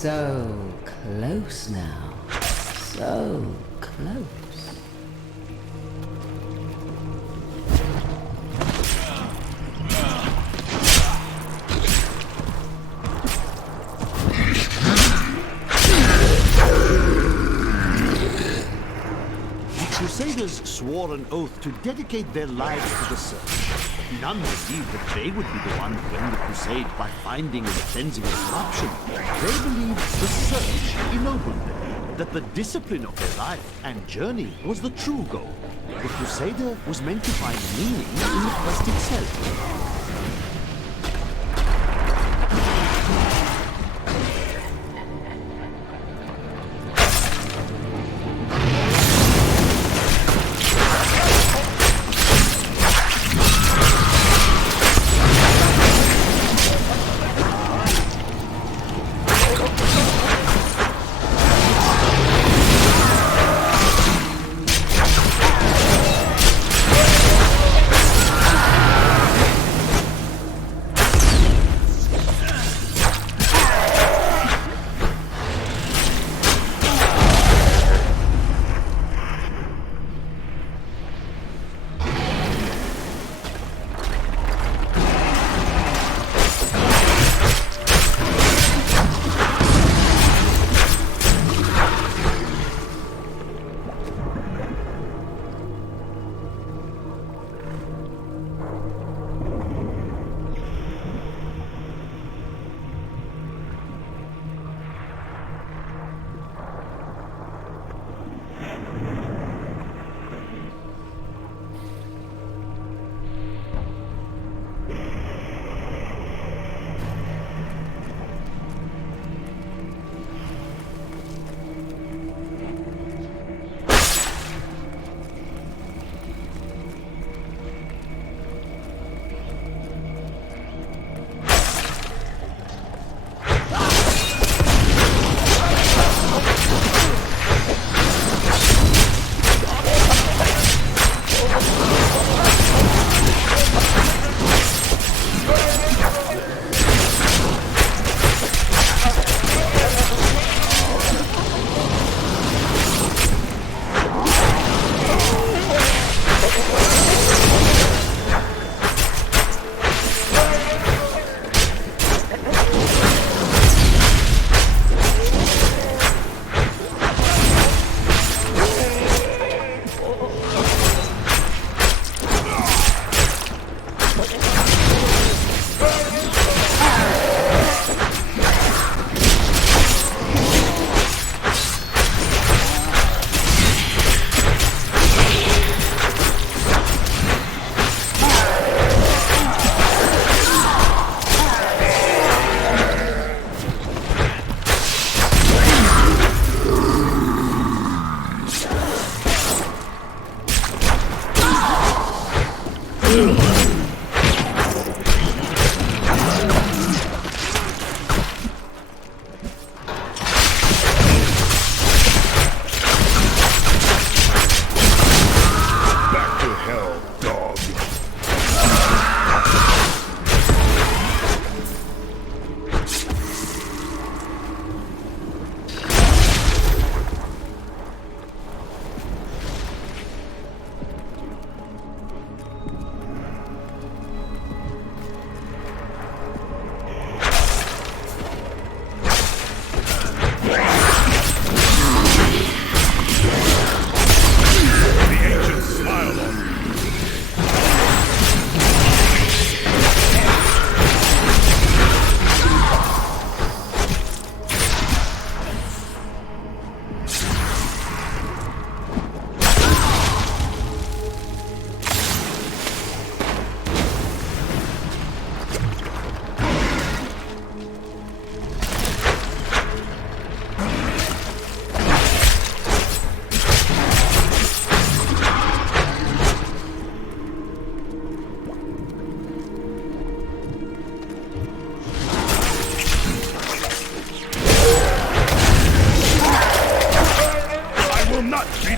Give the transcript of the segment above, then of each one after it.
So close now. So close. Crusaders swore an oath to dedicate their lives to the search. None believed that they would be the one to end the crusade by finding and cleansing the corruption. They believed the search ennobled them, that the discipline of their life and journey was the true goal. The Crusader was meant to find meaning in the quest itself.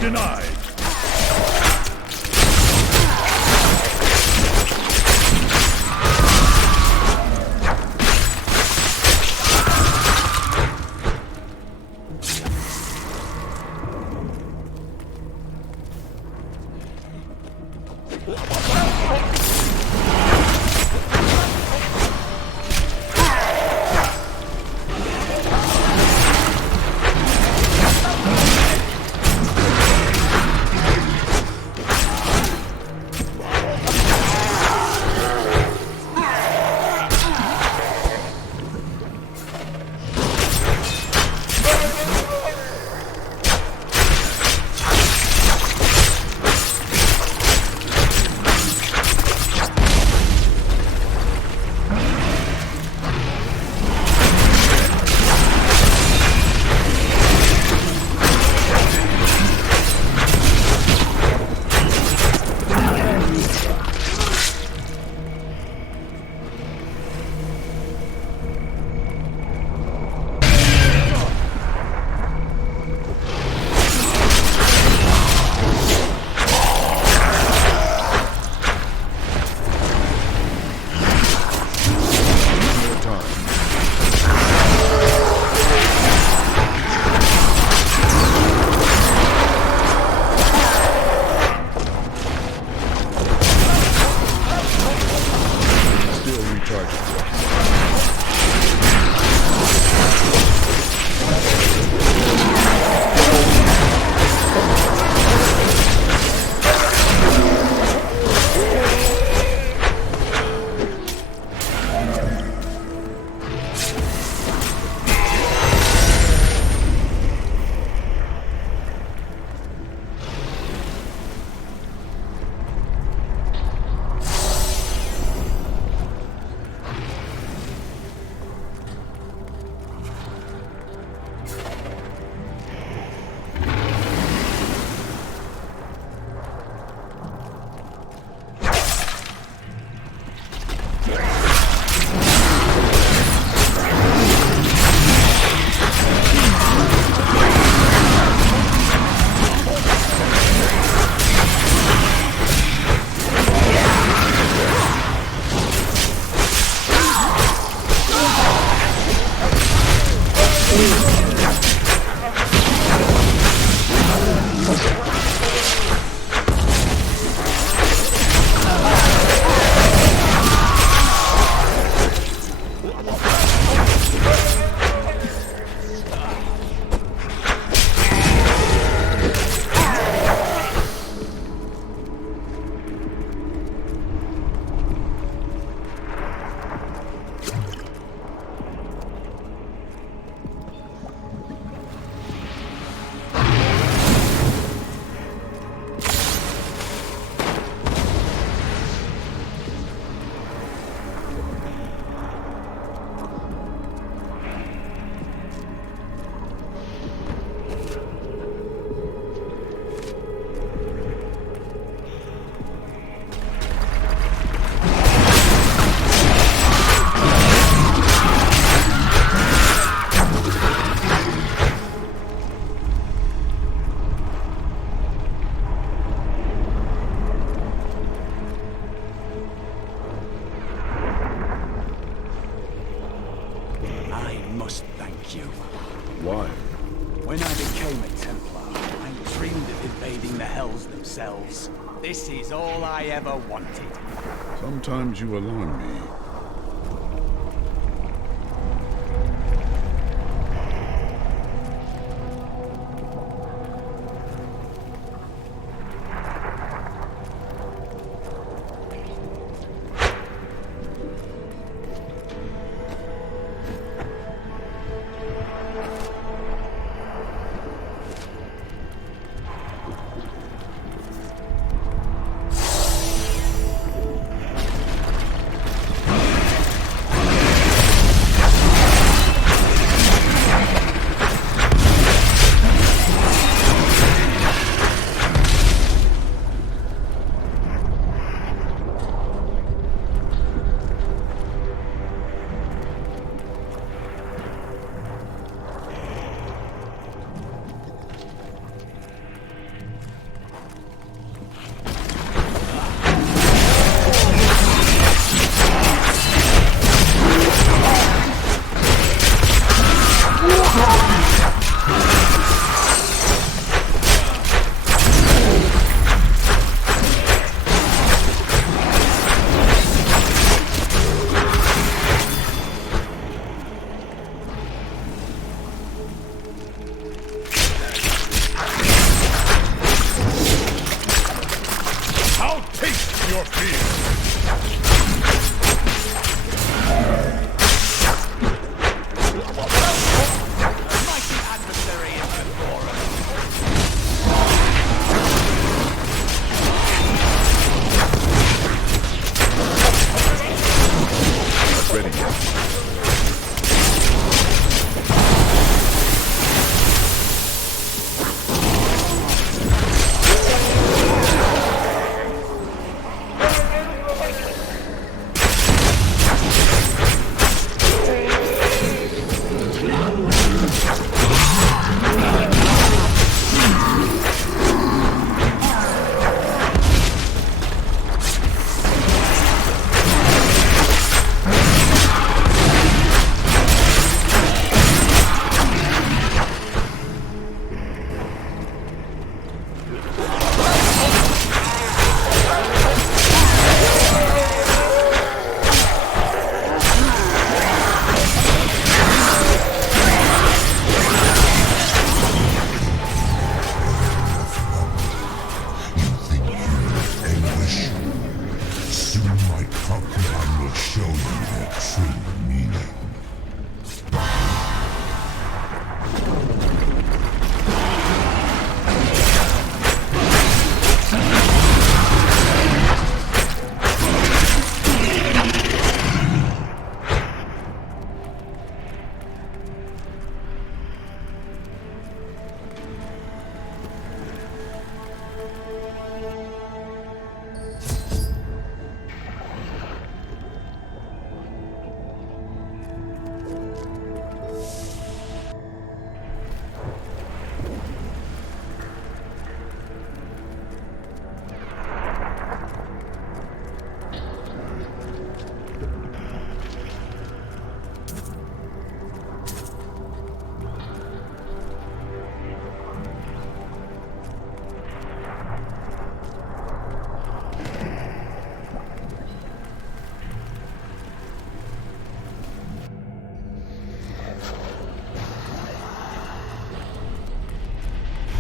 denied. must thank you. Why? When I became a Templar, I dreamed of invading the Hells themselves. This is all I ever wanted. Sometimes you alarm me.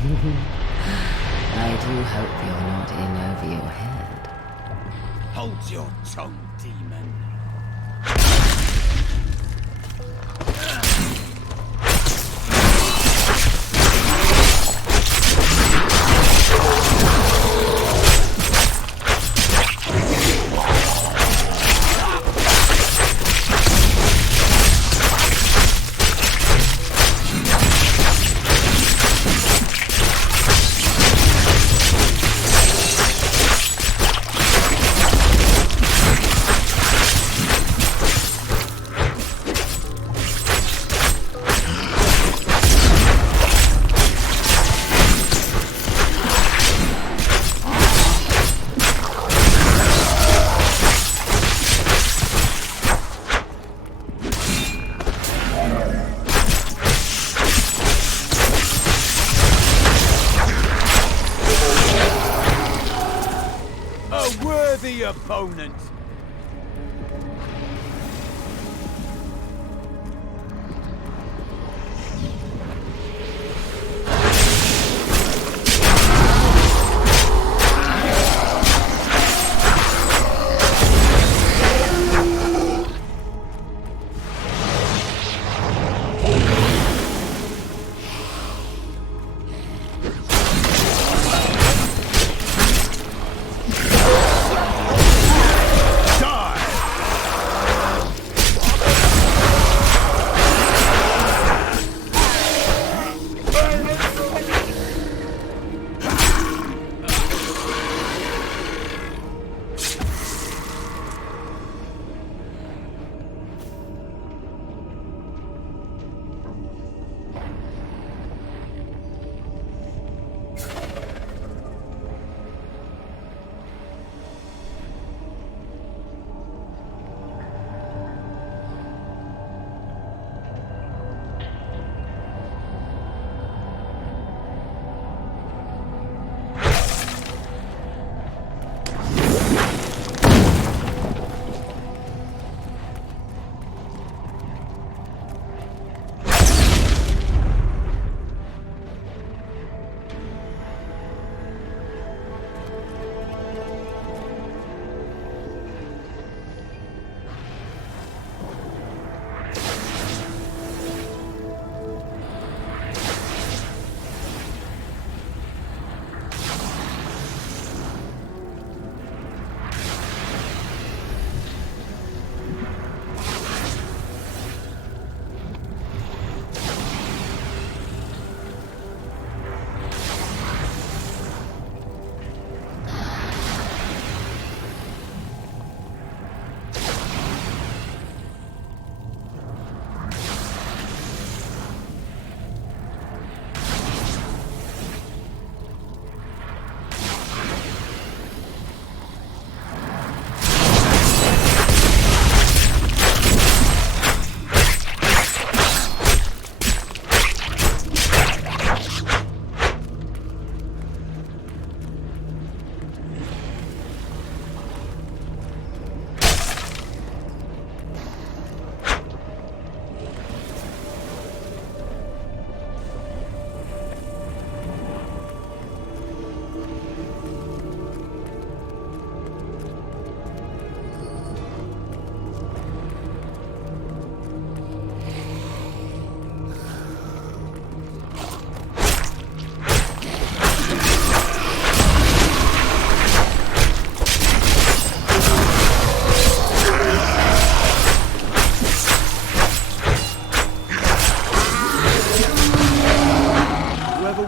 I do hope you're not in over your head. Hold your tongue, demon. A worthy opponent.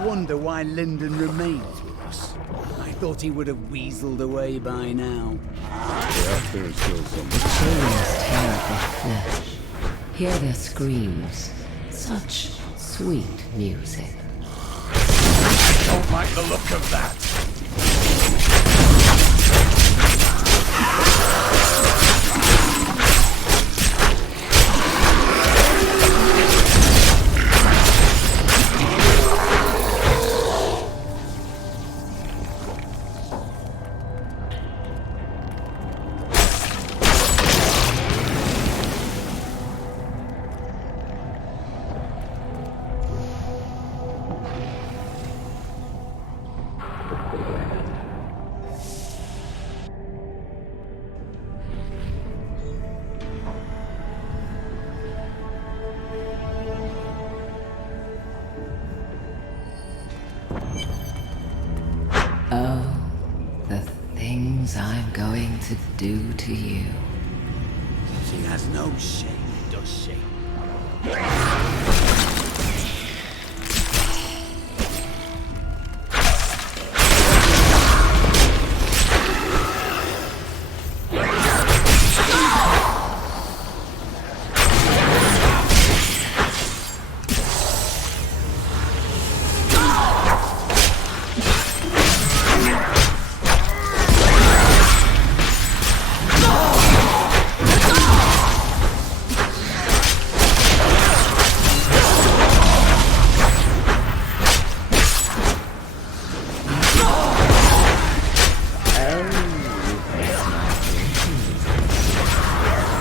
Wonder why Lyndon remains with us. I thought he would have weaseled away by now. Yeah, there's still some. Children's tear at their flesh. Hear their screams. Such sweet music. Don't like the look of that. Oh, the things I'm going to do to you. She has no shame, does she?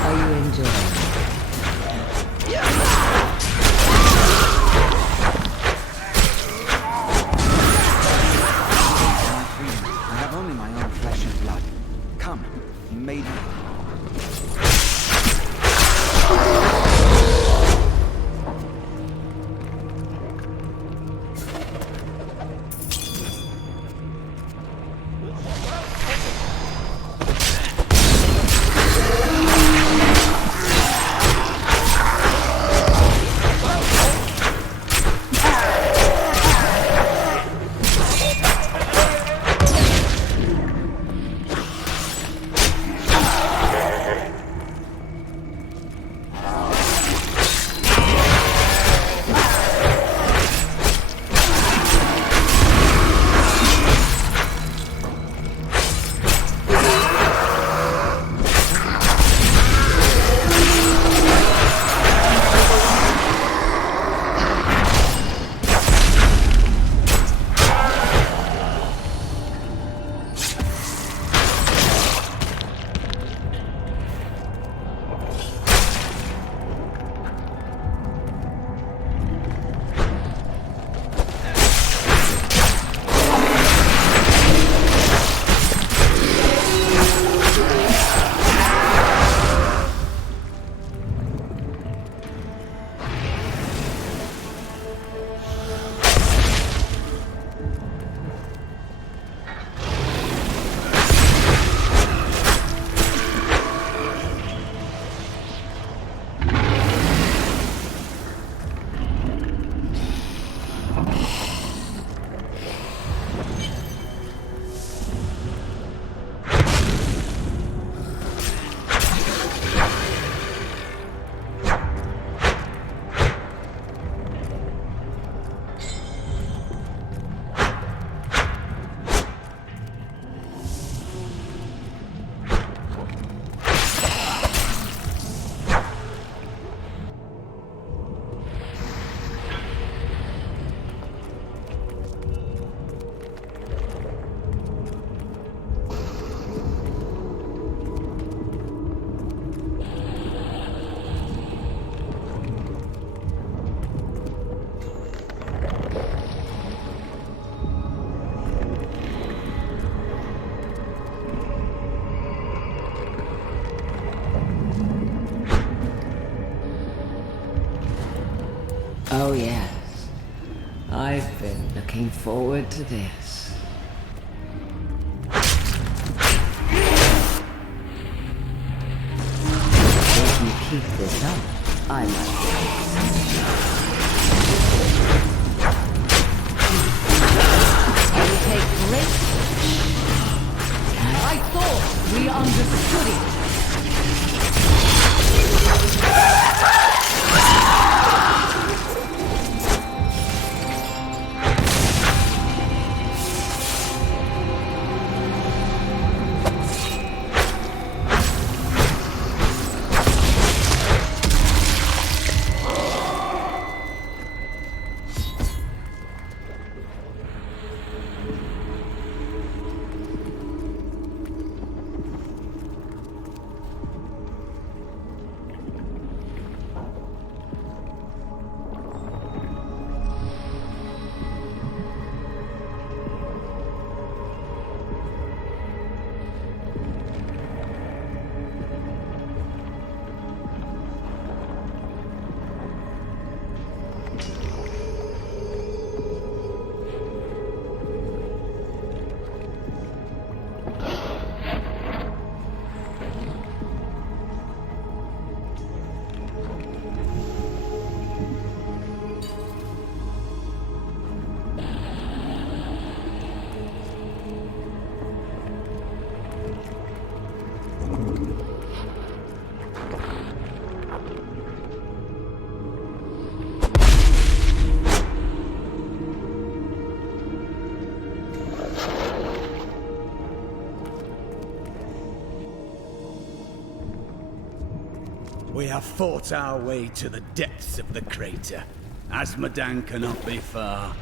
Are you enjoying it? My freedom. I have only my own flesh and blood. Come, maiden. Oh, yes. I've been looking forward to this. If you keep this up, I might. I will take great. I thought we understood it. We have fought our way to the depths of the crater. Azmodan cannot be far.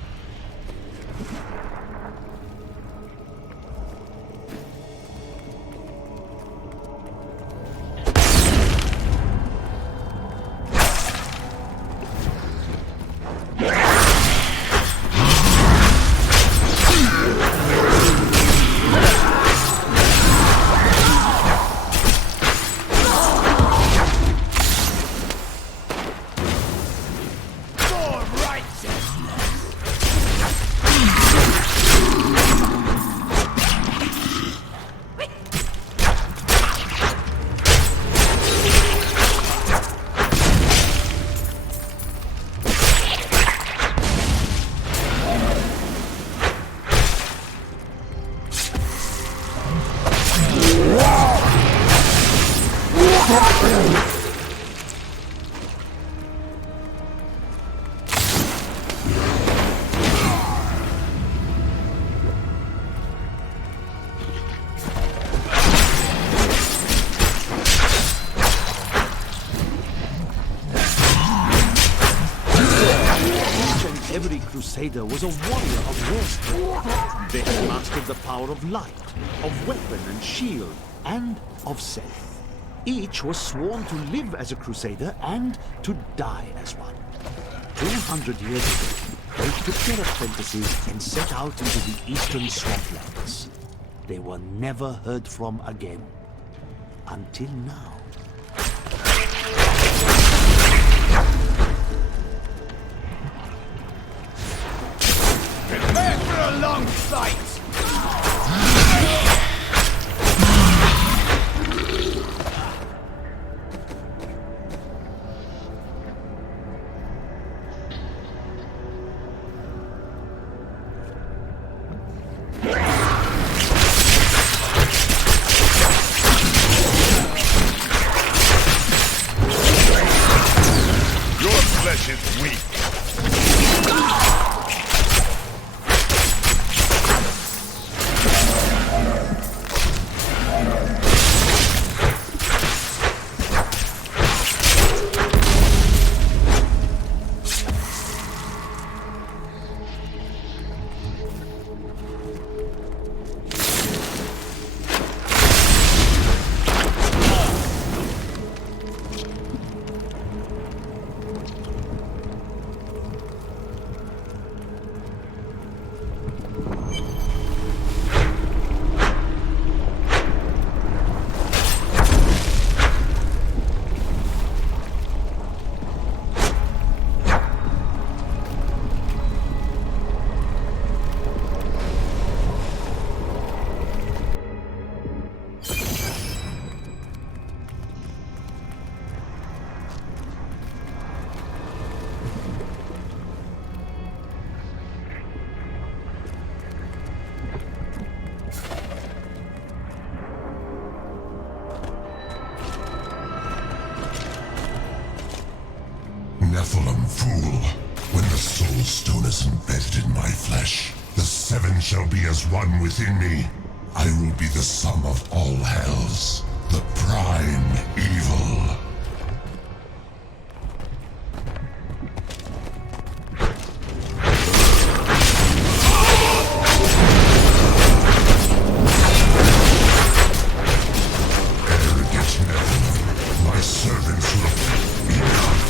Every crusader was a warrior of war strength. They had mastered the power of light, of weapon and shield, and of self. Each was sworn to live as a crusader and to die as one. 200 years ago, they took their apprentices and set out into the eastern swamplands. They were never heard from again. Until now. Prepare for a long fight! Your flesh is weak. Nephilim fool, when the soul stone is embedded in my flesh, the seven shall be as one within me. I will be the sum of all hells, the prime evil. Arrogant Nephilim, my servants will enough.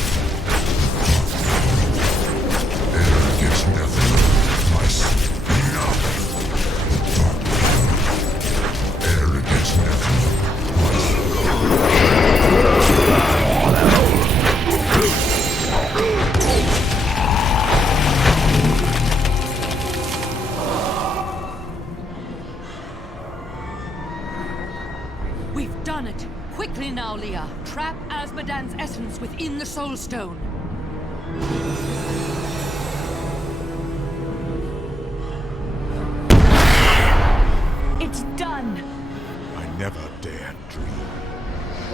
Arrogant Nephilim, my enough. The dark power. Arrogant Nephilim, my We've done it! Quickly now, Leah! Trap Azmodan's essence within the Soul Stone! It's done! I never dared dream.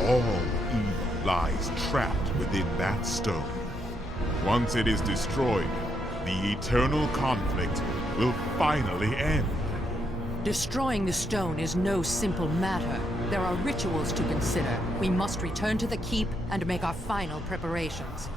All evil lies trapped within that stone. Once it is destroyed, the eternal conflict will finally end. Destroying the stone is no simple matter. There are rituals to consider. We must return to the keep and make our final preparations.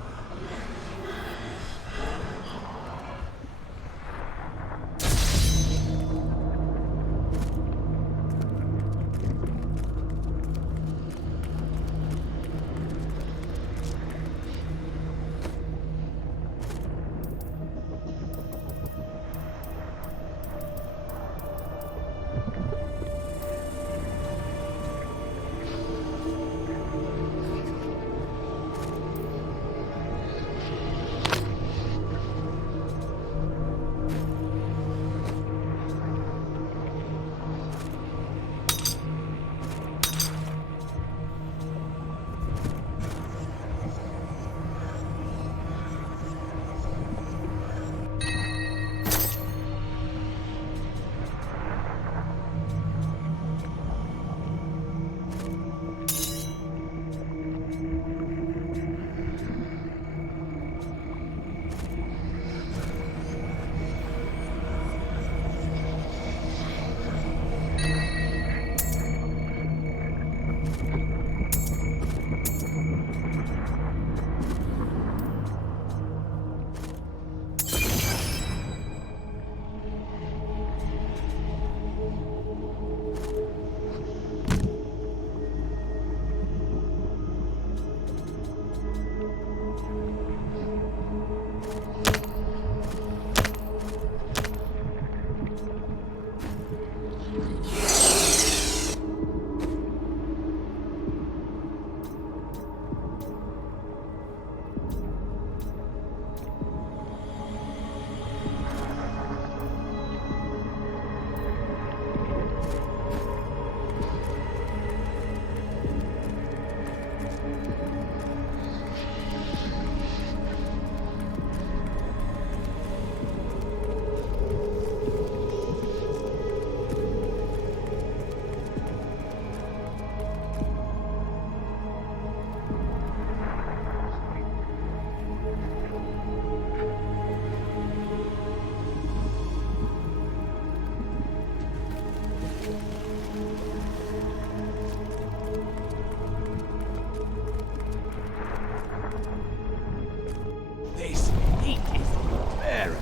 This heat is unbearable.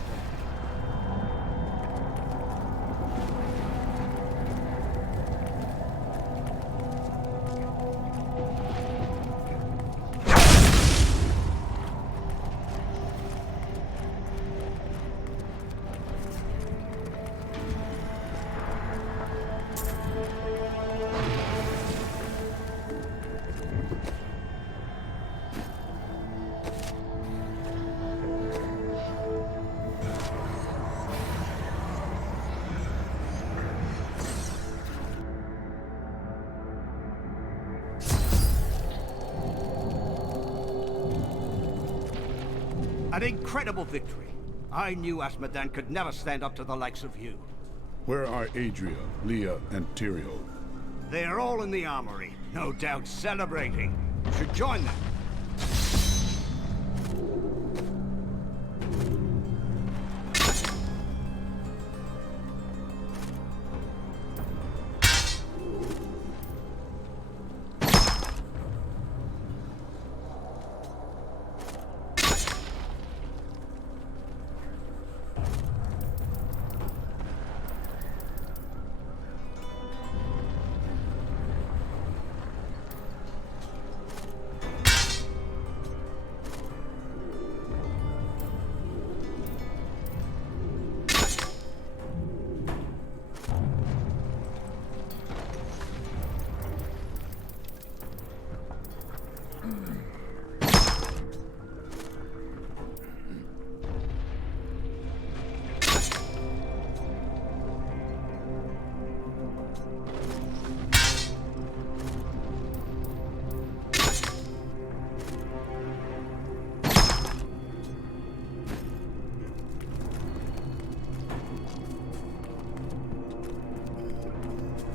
An incredible victory. I knew Asmodan could never stand up to the likes of you. Where are Adria, Leah, and Tyrael? They are all in the armory, no doubt celebrating. You should join them.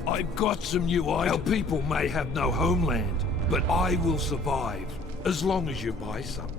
I've got some new ideas. Our people may have no homeland, but I will survive, as long as you buy something.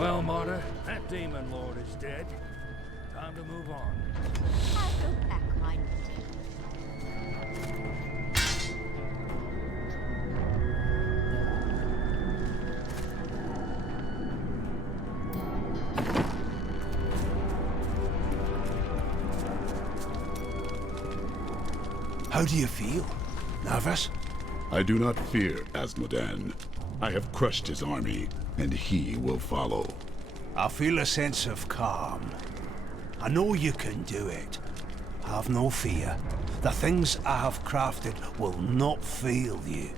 Well, Martyr, that demon lord is dead. Time to move on. I'll go pack my knitting. How do you feel? Nervous? I do not fear Asmodan. I have crushed his army, and he will follow. I feel a sense of calm. I know you can do it. Have no fear. The things I have crafted will not fail you.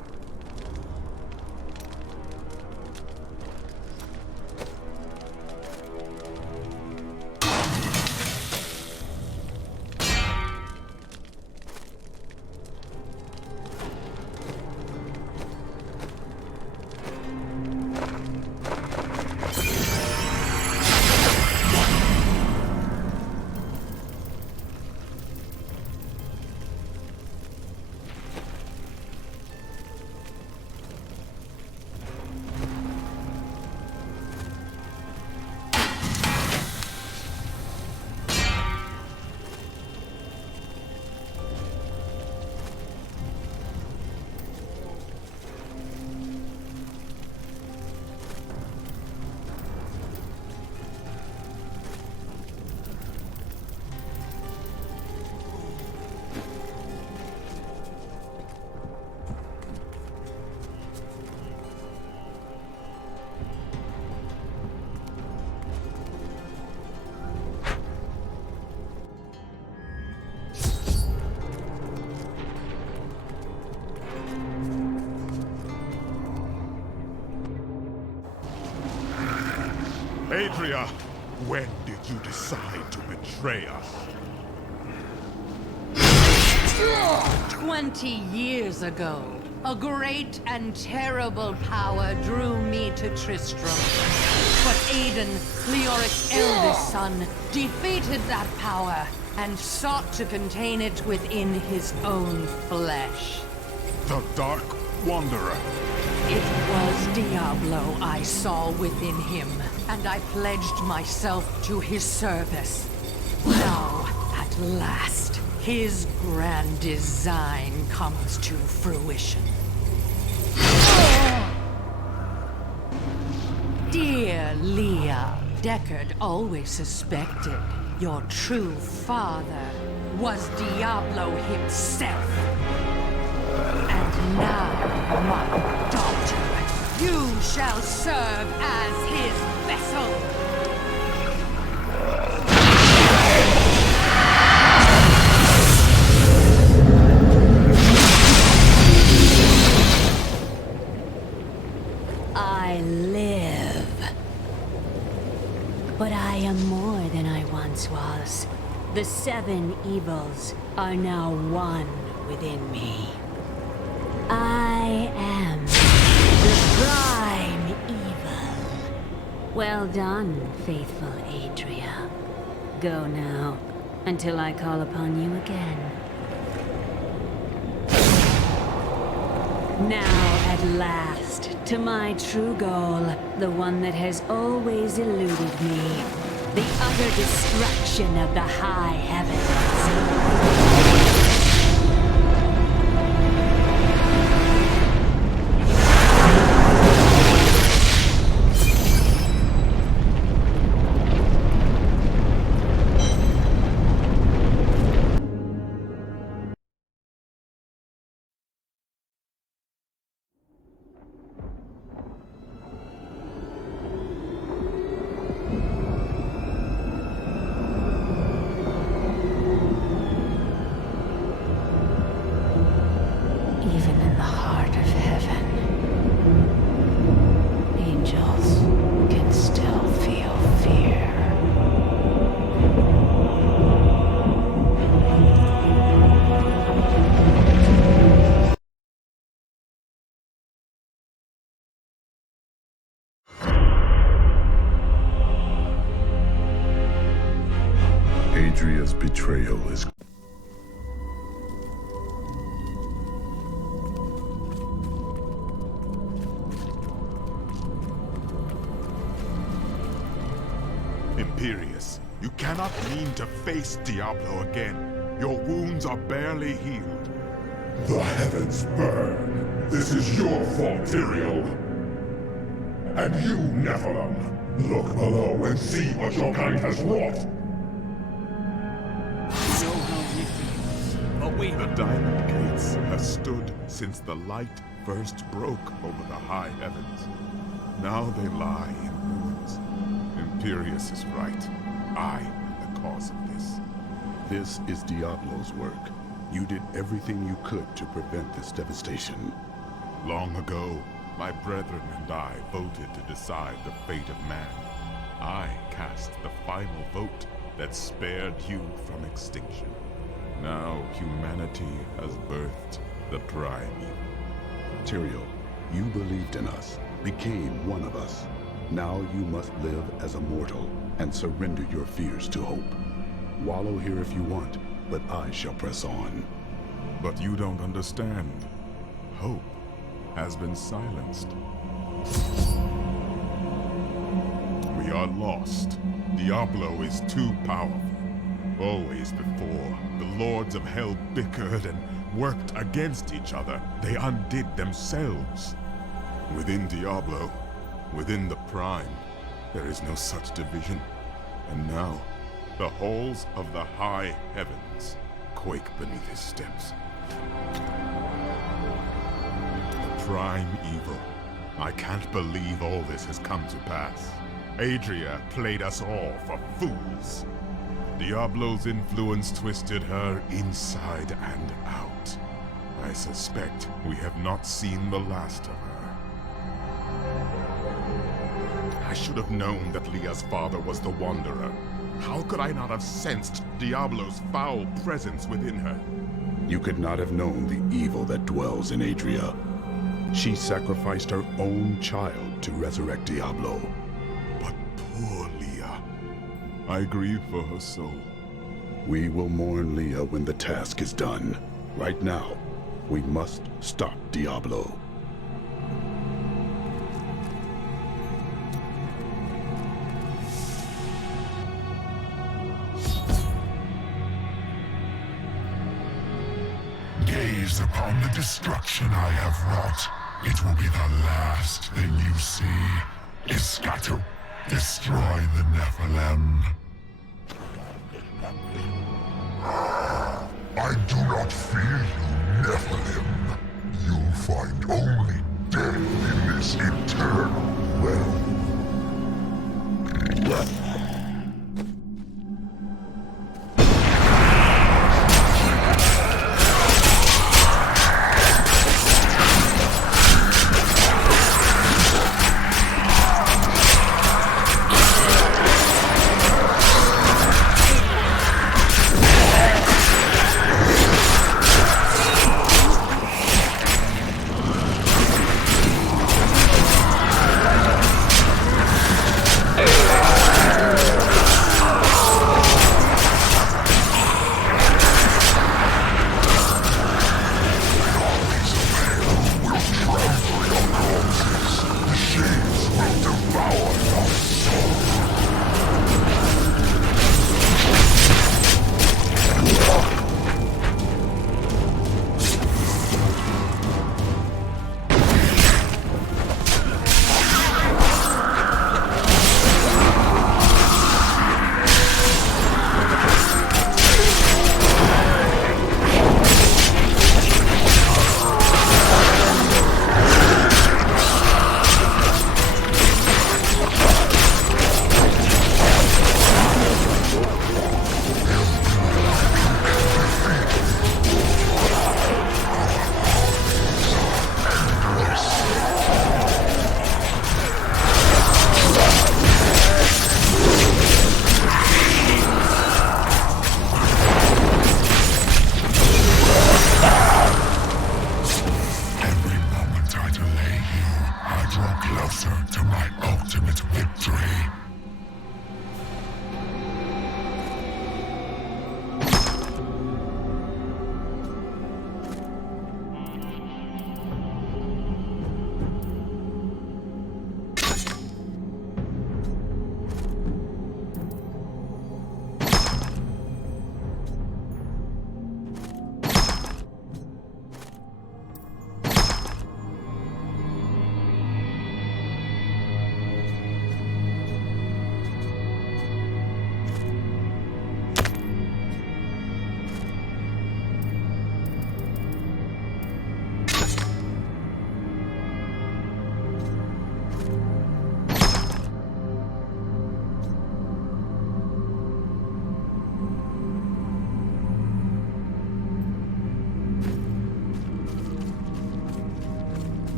Adria, when did you decide to betray us? 20 years ago, a great and terrible power drew me to Tristram. But Aiden, Leoric's eldest son, defeated that power and sought to contain it within his own flesh. The Dark Wanderer. It was Diablo I saw within him, and I pledged myself to his service. Now, at last, his grand design comes to fruition. Dear Leah, Deckard always suspected your true father was Diablo himself. And now, my daughter, you shall serve as his vessel. I live. But I am more than I once was. The 7 evils are now one within me. I am the prime evil. Well done, faithful Adria. Go now, until I call upon you again. Now, at last, to my true goal, the one that has always eluded me. The utter destruction of the high heavens. Even in the heart of heaven, angels can still feel fear. Adria's betrayal is... Imperius, you cannot mean to face Diablo again. Your wounds are barely healed. The heavens burn. This is your fault, Tyrael. And you, Nephilim, look below and see what your kind has wrought. The Diamond Gates have stood since the light first broke over the high heavens. Now they lie in ruins. Imperius is right. I am the cause of this. This is Diablo's work. You did everything you could to prevent this devastation. Long ago, my brethren and I voted to decide the fate of man. I cast the final vote that spared you from extinction. Now humanity has birthed the prime evil. Tyrael, you believed in us, became one of us. Now you must live as a mortal and surrender your fears to hope. Wallow here if you want, but I shall press on. But you don't understand. Hope has been silenced. We are lost. Diablo is too powerful. Always before, the Lords of Hell bickered and worked against each other. They undid themselves. Within Diablo, within the Prime, there is no such division. And now, the halls of the high heavens quake beneath his steps. Prime evil. I can't believe all this has come to pass. Adria played us all for fools. Diablo's influence twisted her inside and out. I suspect we have not seen the last of her. I should have known that Leah's father was the Wanderer. How could I not have sensed Diablo's foul presence within her? You could not have known the evil that dwells in Adria. She sacrificed her own child to resurrect Diablo. But poor Leah. I grieve for her soul. We will mourn Leah when the task is done. Right now, we must stop Diablo. Gaze upon the destruction I have wrought. It will be the last thing you see. Iskatu, destroy the Nephilim. I do not fear you, Nephilim. You'll find only death in this eternal realm.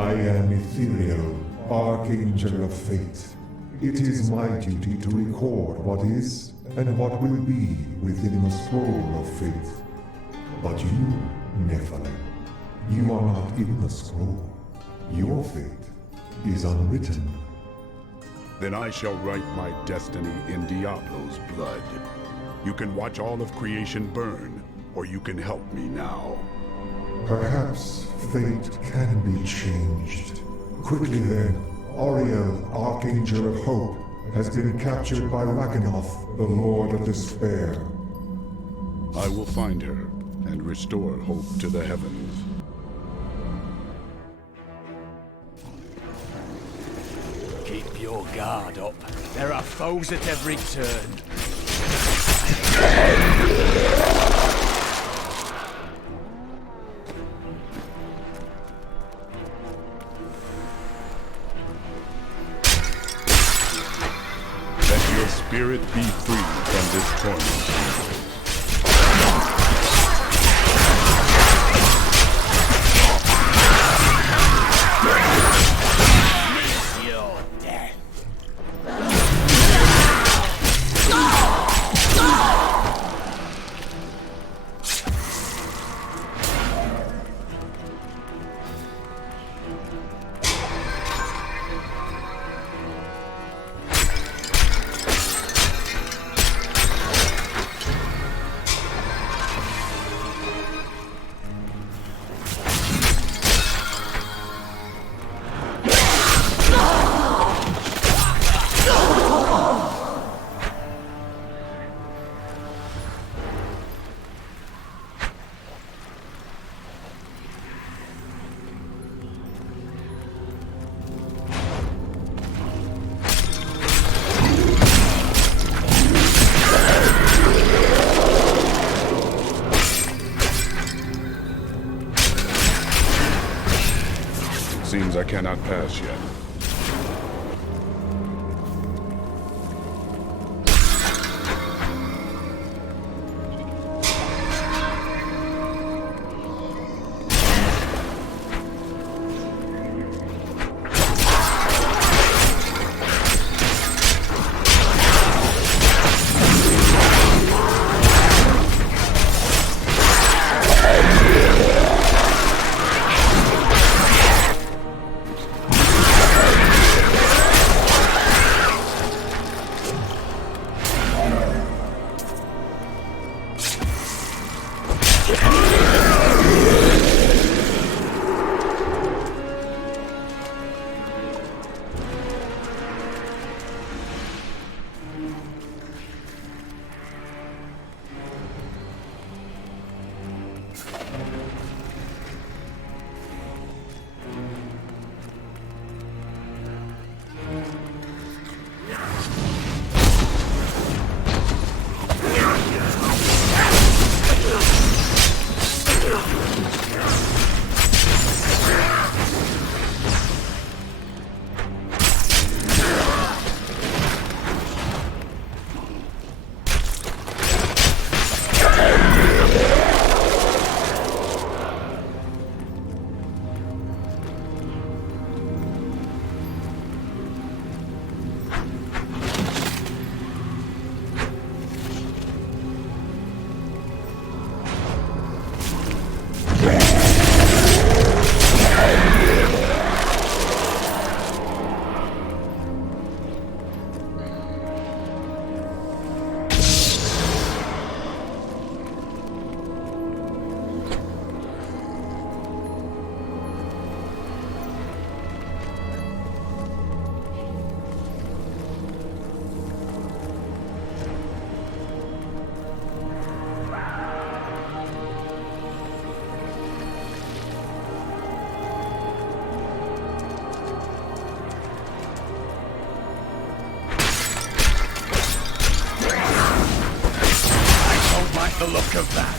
I am Ethereal, Archangel of Fate. It is my duty to record what is and what will be within the scroll of fate. But you, Nephilim, you are not in the scroll. Your fate is unwritten. Then I shall write my destiny in Diablo's blood. You can watch all of creation burn, or you can help me now. Perhaps fate can be changed. Quickly then, Auriel, Archangel of Hope, has been captured by Rakanoth, the Lord of Despair. I will find her and restore hope to the heavens. Keep your guard up. There are foes at every turn. Let your spirit be free from this torment. Seems I cannot pass yet. The look of that.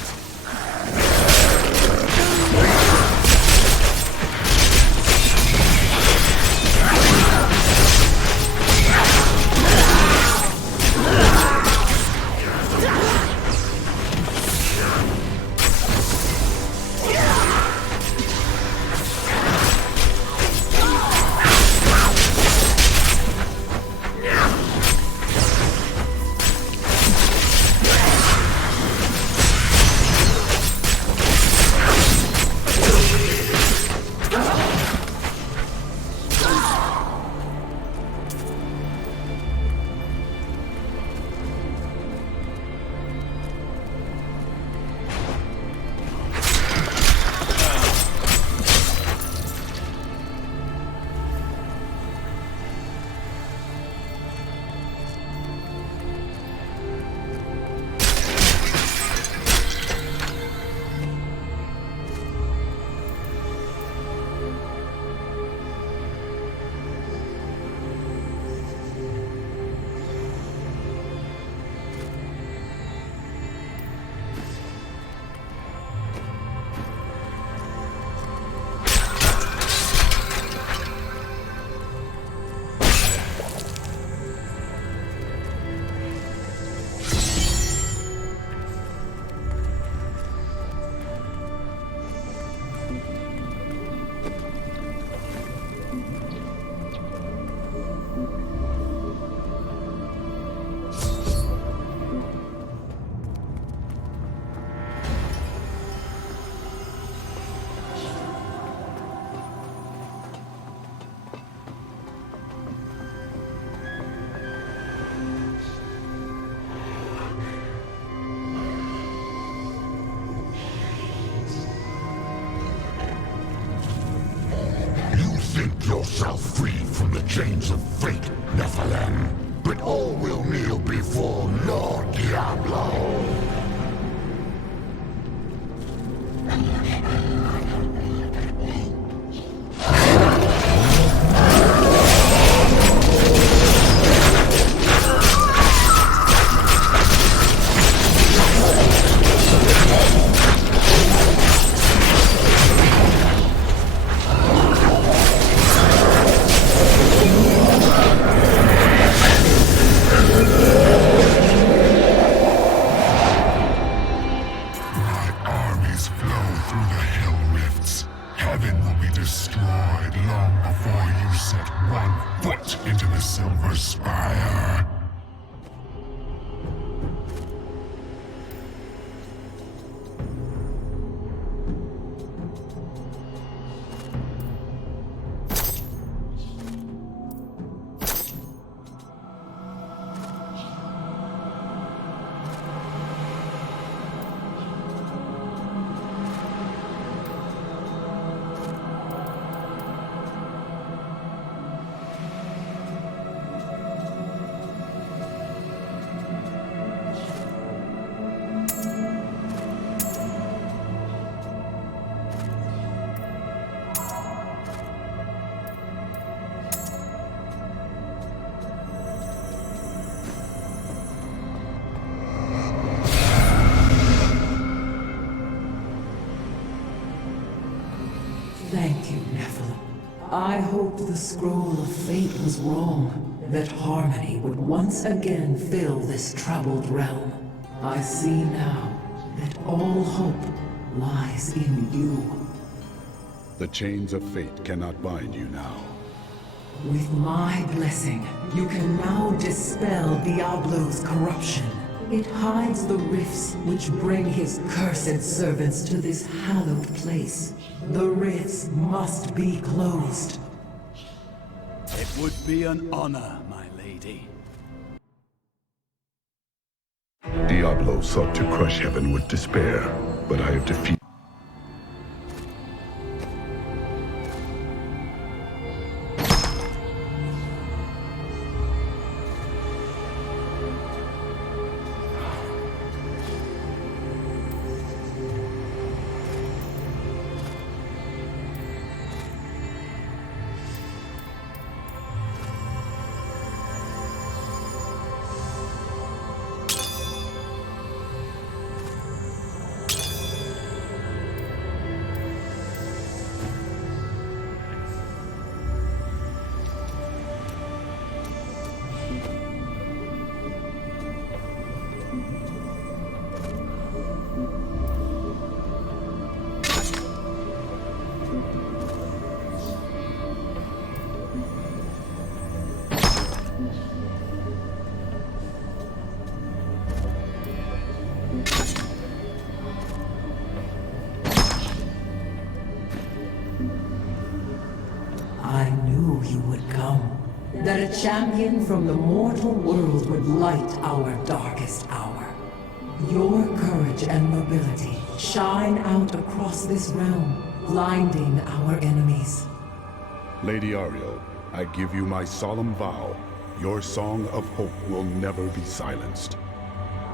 yourself free from the chains of fate, Nephilim, but all will kneel before Lord Diablo. Thank you, Nephilim. I hoped the scroll of fate was wrong, that harmony would once again fill this troubled realm. I see now that all hope lies in you. The chains of fate cannot bind you now. With my blessing, you can now dispel Diablo's corruption. It hides the rifts which bring his cursed servants to this hallowed place. The rifts must be closed. It would be an honor, my lady. Diablo sought to crush heaven with despair, but I have defeated. I knew you would come. That a champion from the mortal world would light our darkest hour. Your courage and nobility shine out across this realm, blinding our enemies. Lady Ariel, I give you my solemn vow. Your song of hope will never be silenced.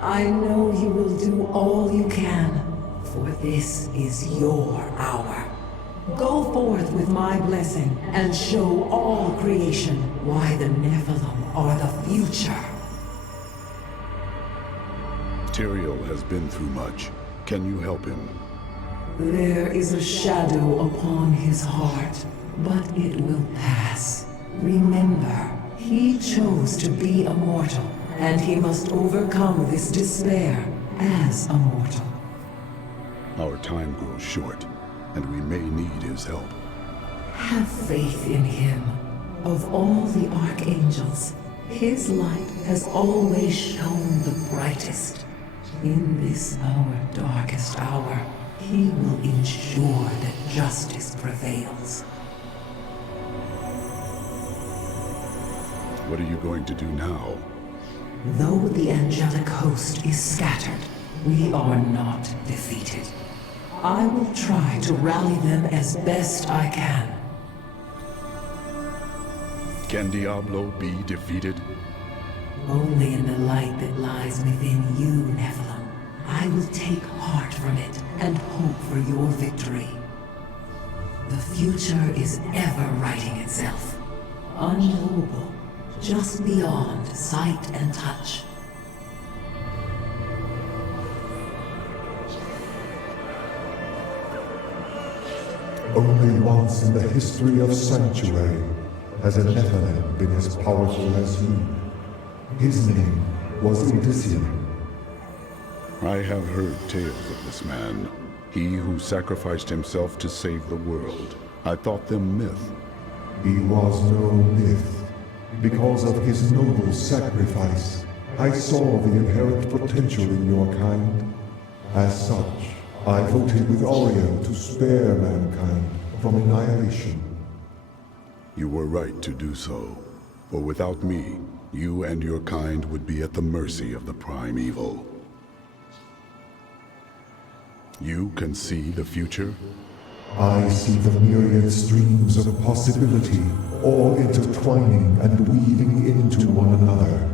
I know you will do all you can, for this is your hour. Go forth with my blessing and show all creation why the Nephilim are the future. Tyrael has been through much. Can you help him? There is a shadow upon his heart, but it will pass. Remember, he chose to be a mortal, and he must overcome this despair as a mortal. Our time grows short, and we may need his help. Have faith in him. Of all the archangels, his light has always shone the brightest. In this our darkest hour, he will ensure that justice prevails. What are you going to do now? Though the angelic host is scattered, we are not defeated. I will try to rally them as best I can. Can Diablo be defeated? Only in the light that lies within you, Nephilim. I will take heart from it and hope for your victory. The future is ever writing itself. Unknowable, just beyond sight and touch. Only once in the history of Sanctuary has a Nephilim been as powerful as you. His name was Odysseus. I have heard tales of this man. He who sacrificed himself to save the world. I thought them myth. He was no myth. Because of his noble sacrifice, I saw the inherent potential in your kind. As such, I voted with Oriel to spare mankind from annihilation. You were right to do so. For without me, you and your kind would be at the mercy of the prime evil. You can see the future? I see the myriad streams of possibility, all intertwining and weaving into one another.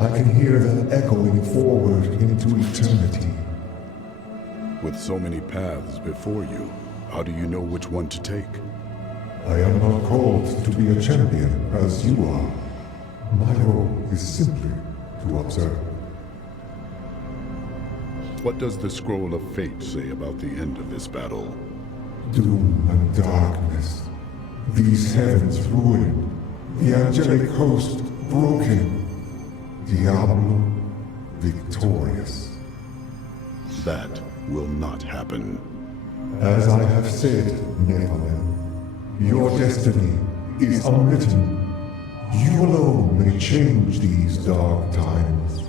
I can hear them echoing forward into eternity. With so many paths before you, how do you know which one to take? I am not called to be a champion, as you are. My role is simply to observe. What does the Scroll of Fate say about the end of this battle? Doom and darkness. These heavens ruined. The angelic host broken. Diablo victorious. That will not happen. As I have said, Nephilim, your destiny is unwritten. You alone may change these dark times.